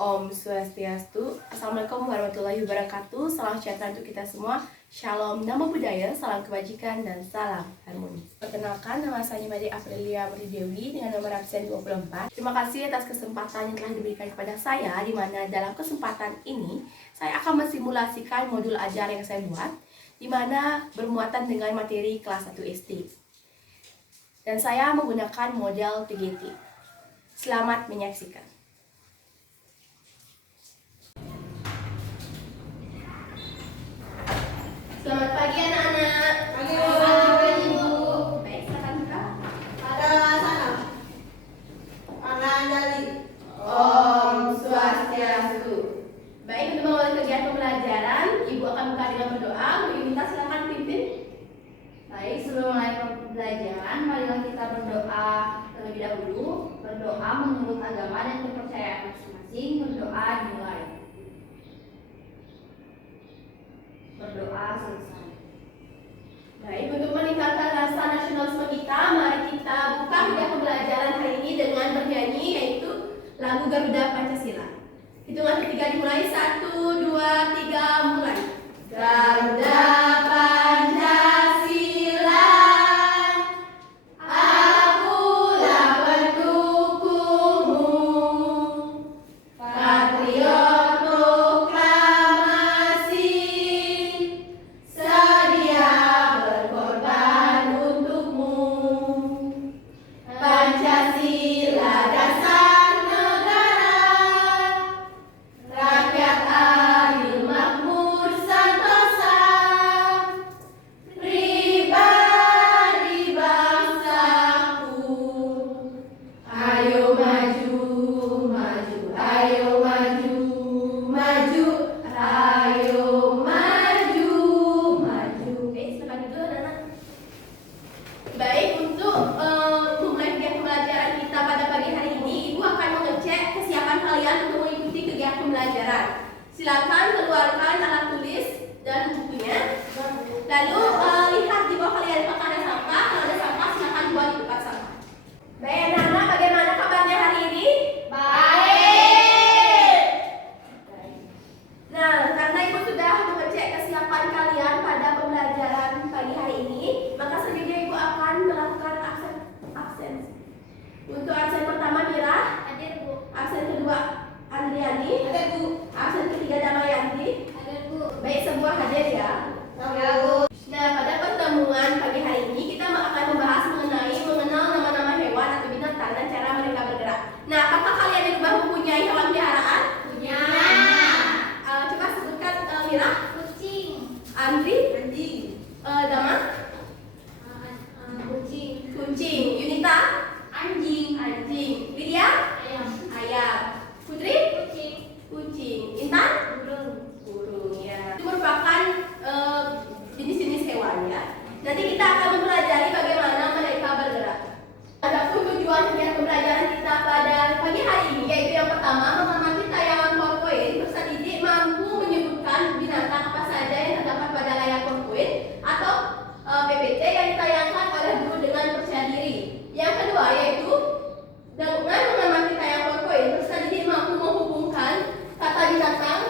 Om Swastiastu. Assalamualaikum warahmatullahi wabarakatuh. Salam sejahtera untuk kita semua. Shalom, nama budaya, salam kebajikan, dan salam harmoni. Perkenalkan, nama saya Made Aprilia Dewi dengan nomor absen 24. Terima kasih atas kesempatan yang telah diberikan kepada saya, di mana dalam kesempatan ini saya akan mensimulasikan modul ajar yang saya buat, di mana bermuatan dengan materi kelas 1 SD. Dan saya menggunakan model PGT. Selamat menyaksikan. Selamat pagi anak-anak. Pagi, Ibu. Baik, silakan buka. Ada salam. Anandali. Om Swastiastu. Baik, untuk mengawali kegiatan pembelajaran, Ibu akan buka dengan berdoa. Ibu minta silakan pimpin. Baik, sebelum mulai pembelajaran, marilah kita berdoa terlebih dahulu. Berdoa menurut agama dan kepercayaan masing-masing. Berdoa dimulai. Berdoa selesai. Baik, untuk meningkatkan rasa nasionalisme kita, mari kita buka kegiatan pembelajaran hari ini dengan bernyanyi, yaitu lagu Garuda Pancasila. Hitungan ketiga dimulai, 1, 2, 3, mulai. Garuda Pancasila, akulah pendukungmu, patriot proklamasi, sedia berkorban untukmu. Pancasila dasar negara, rakyat adil makmur sentosa, pribadi bangsaku. Ayo maju, maju, ayo maju, maju, ayo maju, maju. Oke, silakan dulu anak-anak. Baik, untuk memulai kegiatan pembelajaran kita pada pagi hari ini, Ibu akan mengecek kesiapan kalian untuk mengikuti kegiatan pembelajaran. Silakan keluarkan alat tulis dan bukunya. Lalu lihat di bawah kalian apakah ada sampah. Kalau ada sampah, silakan buang di tempat sampah. Baik anak-anak, bagaimana kabarnya hari ini? Baik. Nah, karena Ibu sudah mengecek kesiapan kalian pada pembelajaran pagi hari ini, maka selanjutnya Ibu akan melakukan absen. Untuk absen pertama Mira, Hadir, Bu. absen kedua Andriani, Hadir, Bu. absen ketiga Damayanti. Hadir, Bu. Baik, semua hadir ya. Ya, Bu. Nah, pada pertemuan pagi hari ini kita akan membahas mengenal nama-nama hewan atau binatang dan cara mereka bergerak. Nah, apakah kalian di rumah mempunyai hewan peliharaan? Punya. Coba sebutkan Mira, Kucing. Andri, Anjing. Dama, Kucing. kucing, Yunita, Anjing. anjing, Lydia, Ayam. ayam, Putri, Kucing. kucing, Intan, Burung. burung ya. Itu merupakan jenis-jenis hewan ya. Nanti kita akan mempelajari bagaimana mereka bergerak. Adapun tujuan kegiatan pembelajaran kita pada pagi hari ini, yaitu yang pertama, mengamati tayangan PowerPoint. Peserta didik mampu menyebutkan binatang apa saja yang terdapat pada layar PowerPoint atau PPT yang ditayangkan oleh guru dengan percaya diri. Yang kedua yaitu dengan mengamati tayangan PowerPoint, peserta didik mampu menghubungkan kata binatang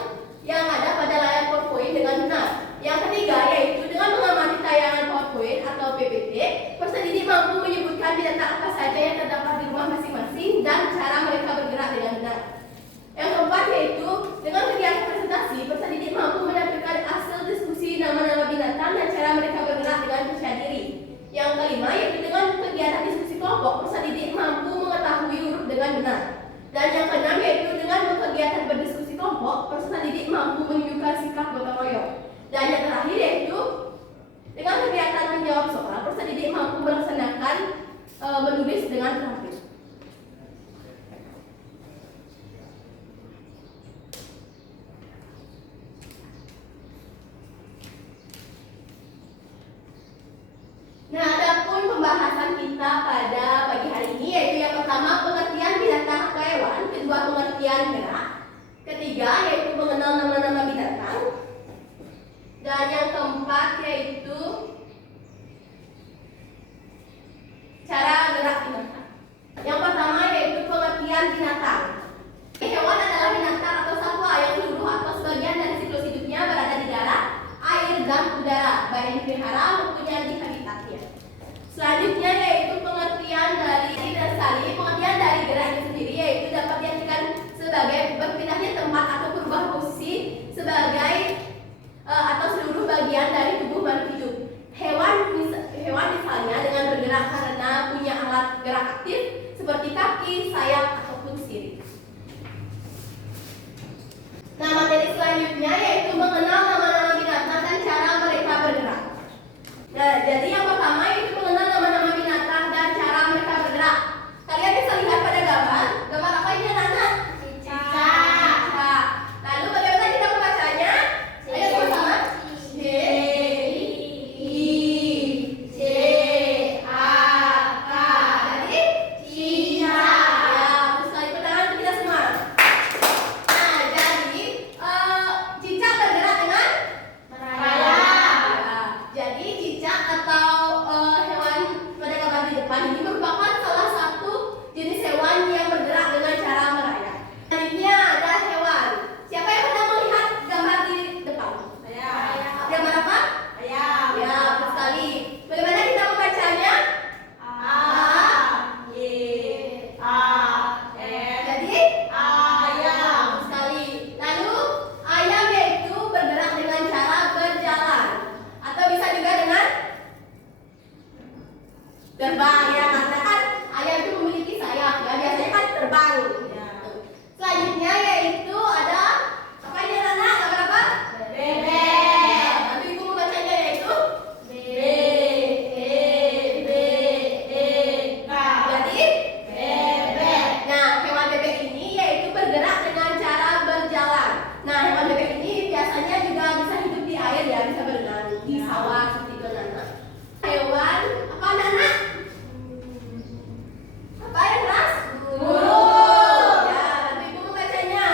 yang ada pada layar PowerPoint dengan benar. Yang ketiga yaitu dengan mengamati tayangan PowerPoint atau PPT, peserta didik mampu menyebutkan binatang apa saja yang terdapat di rumah masing-masing dan cara mereka bergerak dengan benar. Yang keempat yaitu dengan kegiatan presentasi, peserta didik mampu menampilkan hasil diskusi nama-nama binatang dan cara mereka bergerak dengan percaya diri. Yang kelima yaitu dengan kegiatan diskusi kelompok, peserta didik mampu mengetahui huruf dengan benar. Dan yang keenam yaitu dengan kegiatan berdiskusi kelompok, peserta didik mampu menunjukkan sikap gotong royong. Dan yang terakhir yaitu dengan kegiatan menjawab soal, peserta didik mampu melaksanakan menulis dengan terampil. Nah, adapun pembahasan kita pada pagi hari ini yaitu yang pertama pengertian binatang atau hewan, kedua pengertian gerak, ketiga yaitu mengenal nama-nama binatang, dan yang keempat yaitu cara gerak binatang. Yang pertama yaitu pengertian binatang. Hewan adalah binatang terbang ya, karena kan ayam itu memiliki sayap ya, biasanya kan terbang. Ya. Selanjutnya yaitu ada apa ini anak? Gambar apa? Bebek. Nanti ibu membacanya yaitu B. B E K. Berarti Bebek. nah, hewan bebek ini yaitu bergerak dengan cara berjalan. Nah, hewan bebek ini biasanya juga bisa hidup di air ya, bisa berenang di sawah seperti itu Nana. Hewan apa Nana? Apa yang keras? Burung. Ya, nanti ibu membacanya.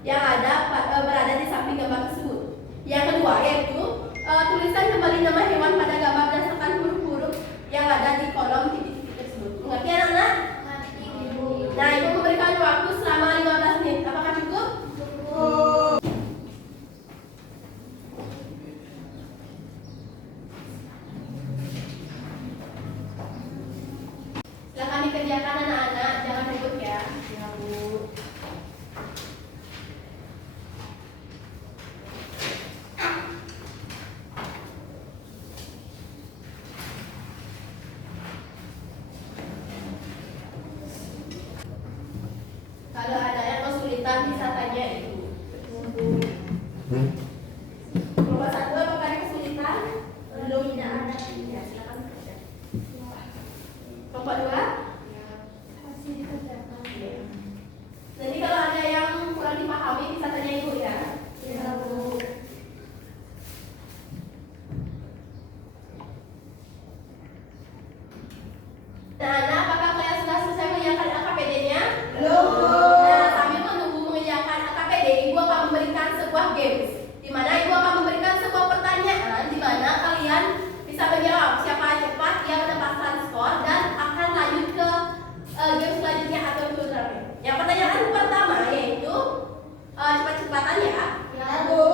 yang berada di samping gambar tersebut. Yang kedua yaitu tulisan kembali nama hewan pada gambar berdasarkan huruf-huruf yang ada di kolom titik-titik tersebut. Mengerti anak-anak? Nah, Ibu memberikan waktu selama 15 menit. Apakah cukup? Cukup. Silakan dikerjakan anak-anak, jangan ribut ya. Ya, Bu. Kalau ada yang kesulitan bisa tanya Ibu. Kelompok 1 apakah ada kesulitan? Belum. Tidak ada. Ya, silakan bekerja. Kelompok 2? Masih dikerjakan. Ya. Jadi kalau ada yang kurang dipahami bisa tanya Ibu ya. Ya, Bu. Nah, Ana, apakah kalian sudah selesai mengerjakan AKPD-nya? Belum. Nah, sambil menunggu mengerjakan AKPD, Ibu akan memberikan sebuah games, di mana Ibu akan memberikan sebuah pertanyaan, di mana kalian bisa menjawab. Siapa yang cepat dia mendapatkan skor dan akan lanjut ke game selanjutnya atau ke terakhir. Yang pertanyaan pertama yaitu cepat-cepatan ya. Ya, Bu.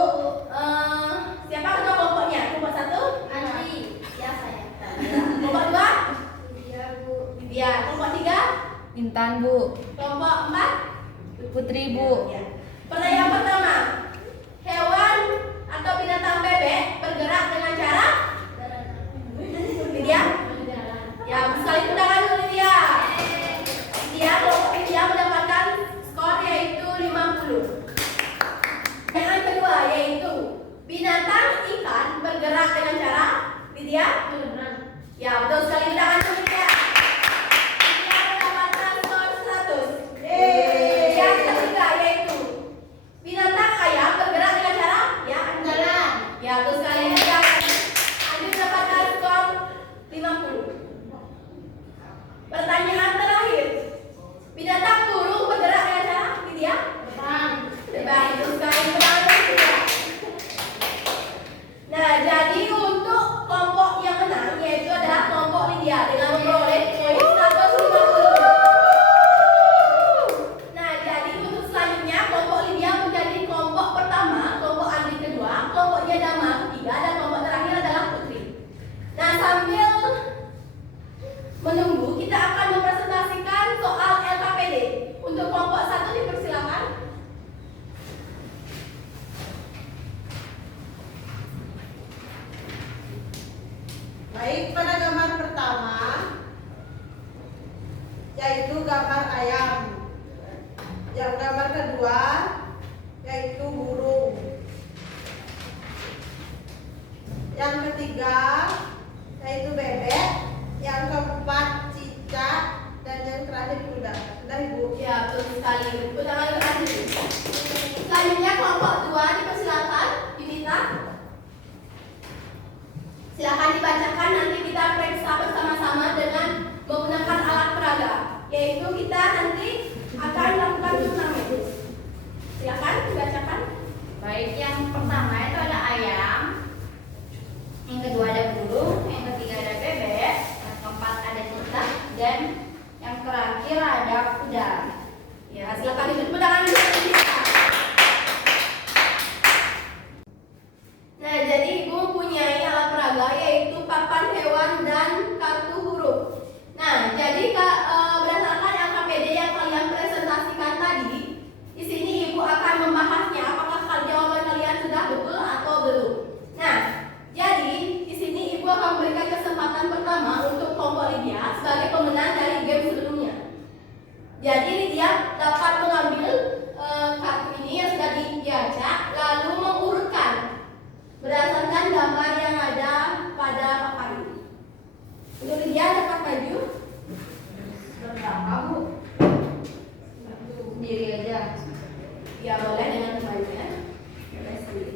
Siapa ketua kelompoknya? Kelompok 1? Andi. Ya, saya. Kelompok 2? Ya, Bu. Ya. Kelompok 3? Intan, Bu. Kelompok 4? Putri, Bu. Ya. Pertanyaan pertama, hewan atau binatang bebek bergerak dengan cara? Lydia? Ya, sekali tepuk tangan dulu Lydia. Lydia, kelompok Lydia mendapatkan skor yaitu 50. Pertanyaan kedua yaitu binatang ikan bergerak dengan cara? Lydia? Ya, betul sekali, tepuk tangan dulu Lydia. Lydia mendapatkan skor 100. Yang ketiga yaitu binatang ayam bergerak dengan cara? Ya, Jalan. ya, betul sekali. Andi mendapatkan skor 50. Pertanyaan terakhir, binatang burung bergerak dengan cara? Lydia? Terbang. Baik, betul sekali. Pertanyaan juga. Nah, jadi untuk kelompok yang menang yaitu adalah kelompok Lydia dengan memperoleh poin 150. Nah, jadi untuk selanjutnya kelompok Lydia menjadi kelompok pertama, kelompok Andi kedua, kelompoknya Dama ketiga, dan kelompok terakhir adalah Putri. Nah, sambil menunggu kita akan mempresentasikan soal LKPD. Untuk kelompok 1 dipersilakan. Baik, pada gambar pertama yaitu gambar ayam. Yang gambar kedua yaitu burung. Yang ketiga yaitu bebek. Yang keempat cicak dan yang terakhir kuda. Sudah, Ibu? Ya, betul sekali. Tepuk tangan untuk Andi. Selanjutnya kelompok 2 dipersilakan, diminta. Silakan dibacakan, nanti kita periksa bersama-sama dengan menggunakan alat peraga. Yaitu kita nanti akan melakukan turnamen. Silakan dibacakan. Baik, yang pertama itu ada ayam, yang kedua ada burung, yang ketiga ada bebek, yang keempat ada cicak, dan yang terakhir ada kuda. Ya, silakan tepuk tangan untuk kita. Nah, jadi Ibu mempunyai alat peraga yaitu papan hewan dan kartu huruf. Nah, jadi berdasarkan LKPD yang kalian presentasikan tadi, di sini Ibu akan membahasnya apakah jawaban kalian sudah betul atau belum. Nah, jadi di sini Ibu akan memberikan kesempatan pertama untuk kelompok Lydia sebagai pemenang dari game sebelumnya. Jadi Lydia dapat mengambil kartu ini yang sudah diajak, lalu mengurutkan berdasarkan gambar yang ada pada papan ini. Untuk Lydia dapat maju. Berapa, Bu? Sendiri aja. Ya, boleh dengan temannya. Boleh sendiri.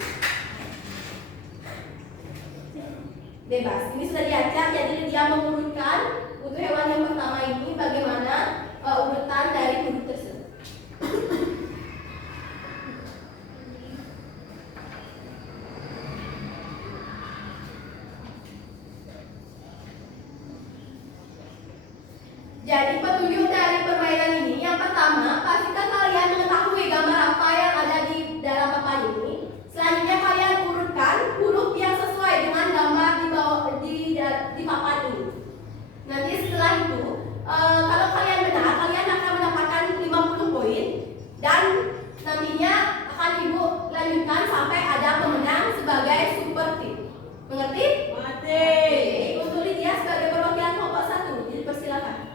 Bebas. Ini sudah diacak, jadi Lydia mengurutkan untuk hewan yang pertama ini bagaimana urutan dari huruf tersebut. Jadi petunjuk dari permainan ini, yang pertama, pastikan kalian mengetahui gambar apa yang ada di dalam papan ini. Selanjutnya kalian urutkan huruf yang sesuai dengan gambar di papan ini. Nanti setelah itu, kalau kalian benar, kalian akan mendapatkan 50 poin dan nantinya akan Ibu lanjutkan sampai ada pemenang sebagai super team. Mengerti? Mengerti. Oke, untuk Lydia sebagai perwakilan kelompok 1, dipersilakan.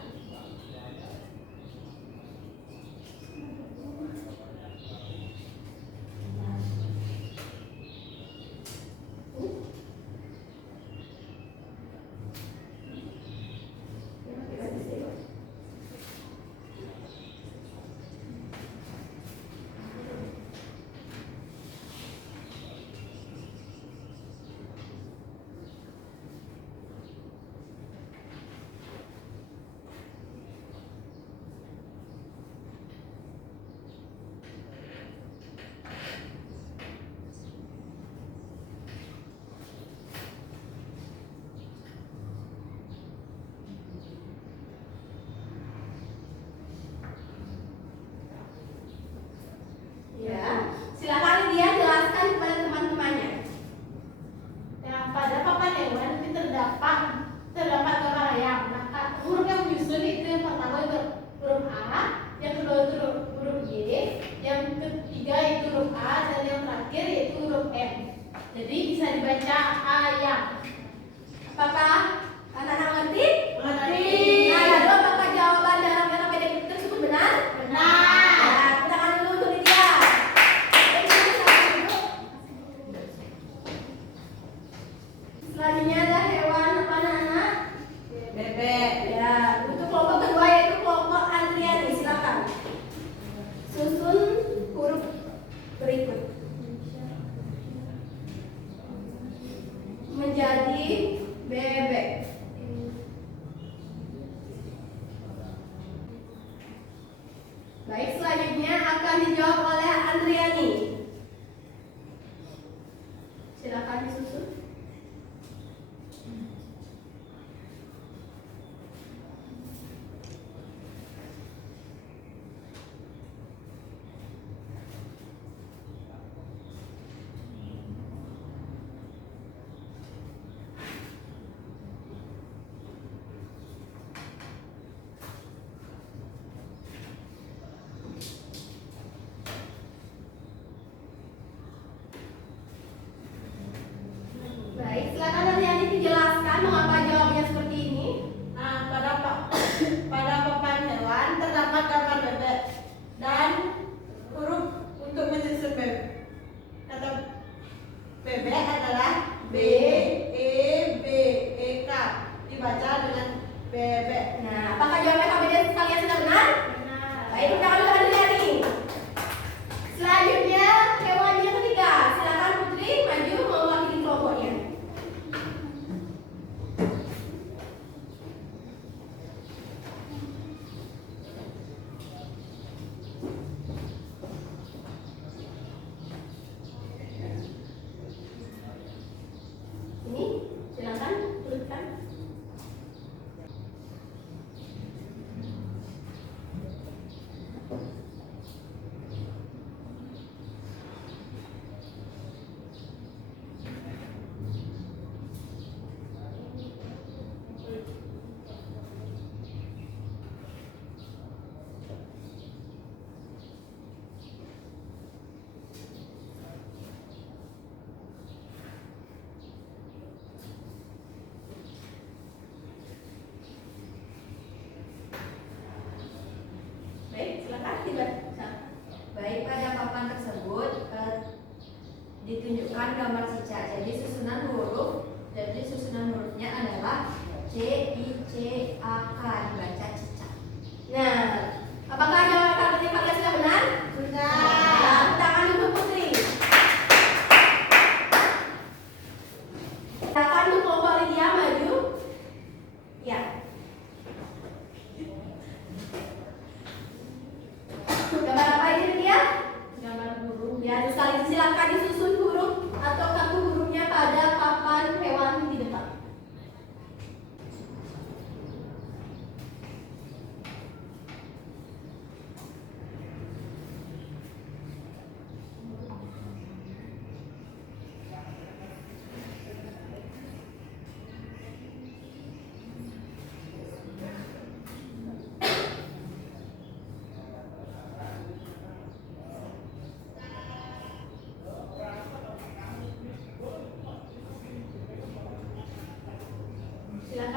Ya, silakan Lydia jelaskan kepada teman-temannya. Nah, pada papan hewan ini terdapat gambar ayam. Nah, huruf yang menyusun itu yang pertama itu huruf A, yang kedua itu huruf Y, yang ketiga itu huruf A, dan yang terakhir yaitu huruf M. Jadi bisa dibaca ayam. Apakah anak-anak mengerti? Mengerti. Nah, lalu apakah jawaban dalam kata pendek tersebut benar? Benar. Nah, kita akan dulu untuk Lydia. Selanjutnya ada hewan apa anak-anak? Bebek. Ya, untuk kelompok kedua yaitu kelompok Andriani, silakan. Susun huruf berikut menjadi bebek. Baik, selanjutnya akan dijawab oleh Andriani. Silakan disusun. Baik, silakan Andriani dijelaskan mengapa jawabnya seperti ini. Nah, pada papan hewan terdapat gambar bebek dan huruf untuk menyusun bebek. Kata bebek adalah B, E, B, E, K. Dibaca dengan bebek. Nah, apakah jawaban kalian sudah benar? Benar. Baik, kita akan Andriani. Selanjutnya hewan yang ketiga, silakan Putri maju mewakili kelompoknya. Ini, silakan tuliskan. Baik, silakan dibaca. Baik, pada papan tersebut ditunjukkan gambar cicak. Jadi susunan hurufnya adalah C, I, C, A, K, dibaca cicak. Nah, apakah jawaban kalian sudah benar? Sudah. Nah, tangan untuk Putri. Silakan untuk kelompok Lydia maju. Ya. Gambar apa ini Lydia? Gambar burung. Ya, sekali silakan disusun huruf atau kartu hurufnya pada papan hewan di depan.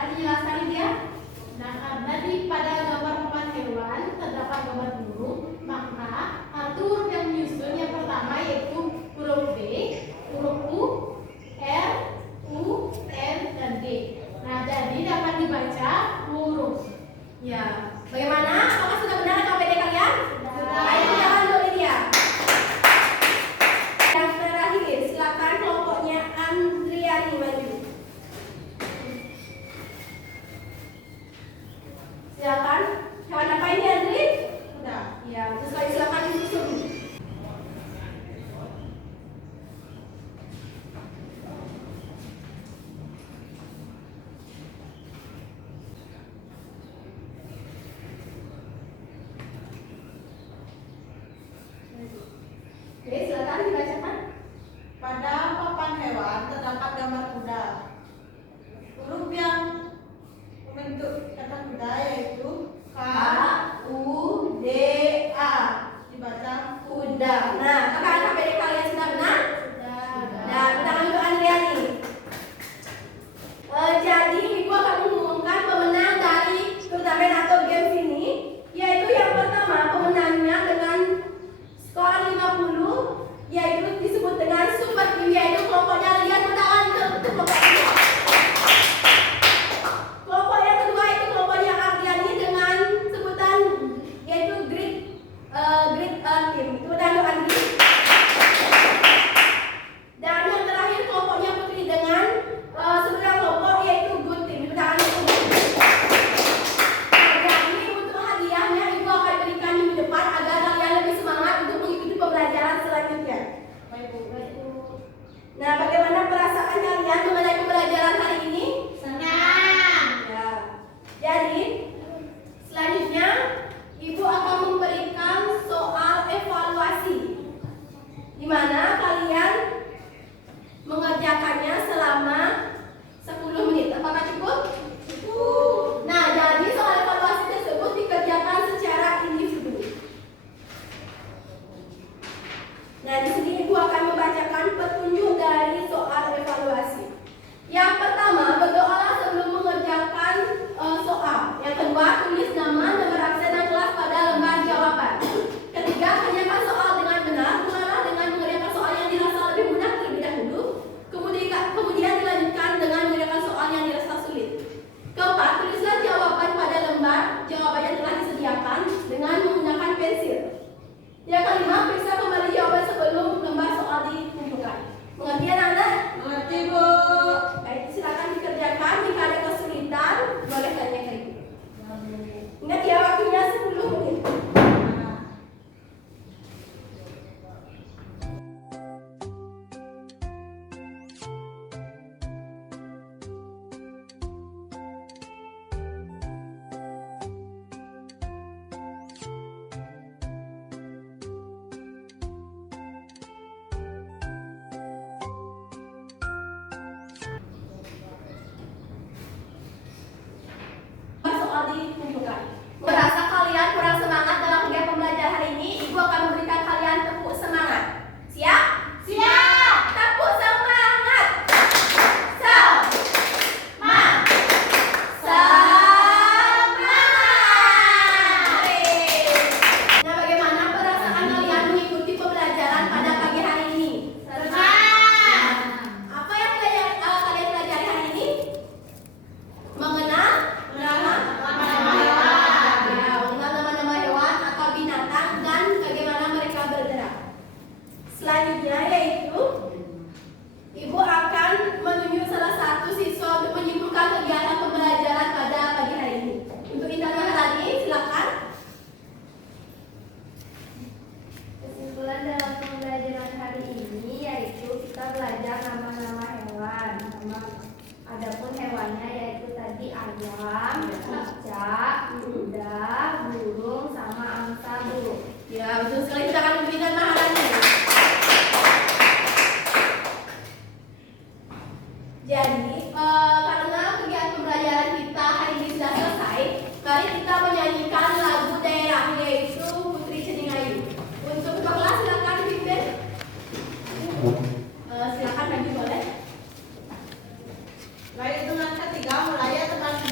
Silakan dijelaskan ya. Nah, karena pada gambar papan hewan terdapat gambar burung, maka arti huruf yang menyusun yang pertama yaitu huruf B, huruf U, R, U, N, dan D. Nah, jadi dapat dibaca huruf. Ya. Bagaimana? Apakah sudah benar KPD kalian? Sudah. Ayo jalan dulu dia. Yang terakhir, silakan kelompoknya Andriani maju. Silakan. Hewan apa ini Andri? Udah. Ya, terus lagi silakan disusun. Oke, silakan dibacakan. Pada papan hewan terdapat gambar kuda. Huruf yang membentuk kata kuda yaitu K, K-U-D-A. dibaca Kuda. Nah, apakah KPD kalian sudah benar? Dan tangan untuk Andriani. Jadi ibu akan mengumumkan pemenang dari turnamen atau games ini, yaitu yang pertama pemenangnya dengan skor 50, yaitu disebut dengan super team, yaitu kelompoknya lihat tangan untuk kelompok ini. Kelompok yang kedua itu kelompoknya Andriani dengan sebutan yaitu Great Team. Kemudian untuk Andri. Dan yang terakhir kelompoknya Putri dengan sebutan kelompok yaitu Good Team. Kemudian untuk jadi untuk hadiahnya ibu akan berikan minggu depan agar kalian lebih semangat untuk mengikuti pembelajaran selanjutnya. Baik, Bu. Nah, bagaimana perasaan kalian mengenai pembelajaran hari ini? Senang. Ya. Jadi, selanjutnya ibu akan memberikan soal evaluasi, di mana kalian mengerjakannya selama 10 menit. Apakah cukup? Cukup. Nah, jadi soal evaluasi tersebut dikerjakan secara individu. Nah, di sini ibu akan membacakan petunjuk dari soal evaluasi. Yang pertama, berdoalah sebelum mengerjakan soal. Yang kedua, tulis nama, nomor absen dan kelas pada lembar jawaban. Ketiga, kerjakan soal dengan benar. Mulailah dengan mengerjakan soal yang dirasa lebih mudah terlebih dahulu. Kemudian dilanjutkan dengan mengerjakan soal yang dirasa sulit. Keempat, tulislah jawaban pada lembar jawaban yang telah disediakan dengan menggunakan pensil. Yang kelima, periksa kembali jawaban sebelum lembar soal dikumpulkan. Mengerti anak-anak? Mengerti, Bu. Baik, silakan dikerjakan. Jika ada kesulitan, boleh tanya ke ibu. Ingat ya, waktunya 10 menit. Soal dikumpulkan. Merasa kalian kurang semangat dalam kegiatan pembelajaran hari ini, ibu akan memberikan kalian tepuk semangat. Siap? Siap. Tepuk semangat. Semangat. Nah, bagaimana perasaan kalian mengikuti pembelajaran pada pagi hari ini? Senang. Apa yang kalian pelajari hari ini? Mengenal nama nama hewan atau binatang dan bagaimana mereka bergerak. Selanjutnya yaitu ibu akan menunjuk salah satu siswa untuk menyimpulkan kegiatan pembelajaran pada pagi hari ini. Untuk Intan Maharani, silakan. Kesimpulan dalam pembelajaran hari ini yaitu kita belajar nama-nama hewan. Adapun hewannya yaitu tadi ayam, cicak, kuda, burung, sama angsa burung. Ya, betul sekali. Kita akan memberikan Maharani. Jadi, karena kegiatan pembelajaran kita hari ini sudah selesai, mari kita menyanyikan lagu daerah yaitu Putri Ceningayu. Untuk ketua kelas silakan dipimpin. Silakan maju boleh. Baik, hitungan ketiga mulai ya teman-teman.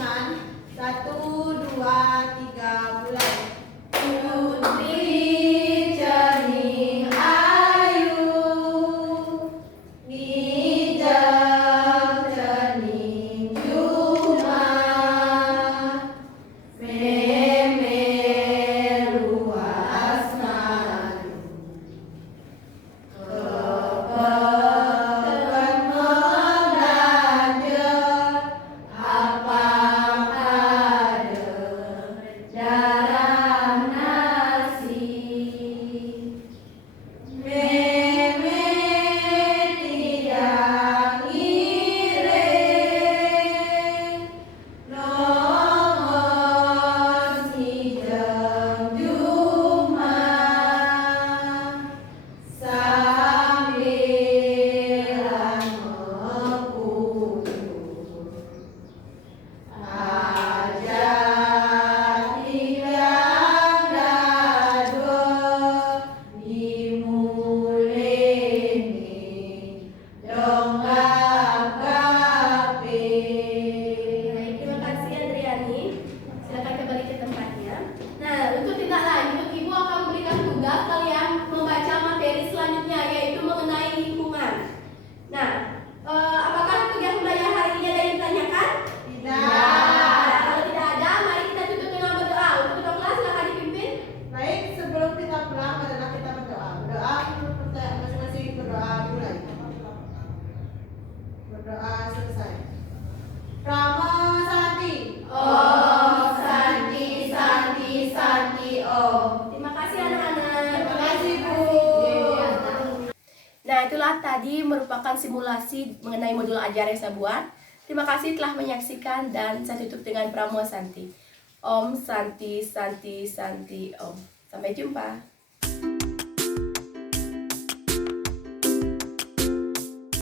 itulah tadi merupakan simulasi mengenai modul ajar yang saya buat. Terima kasih telah menyaksikan dan saya tutup dengan Pramuwa Santi. Om Santi Santi Santi Om. Sampai jumpa.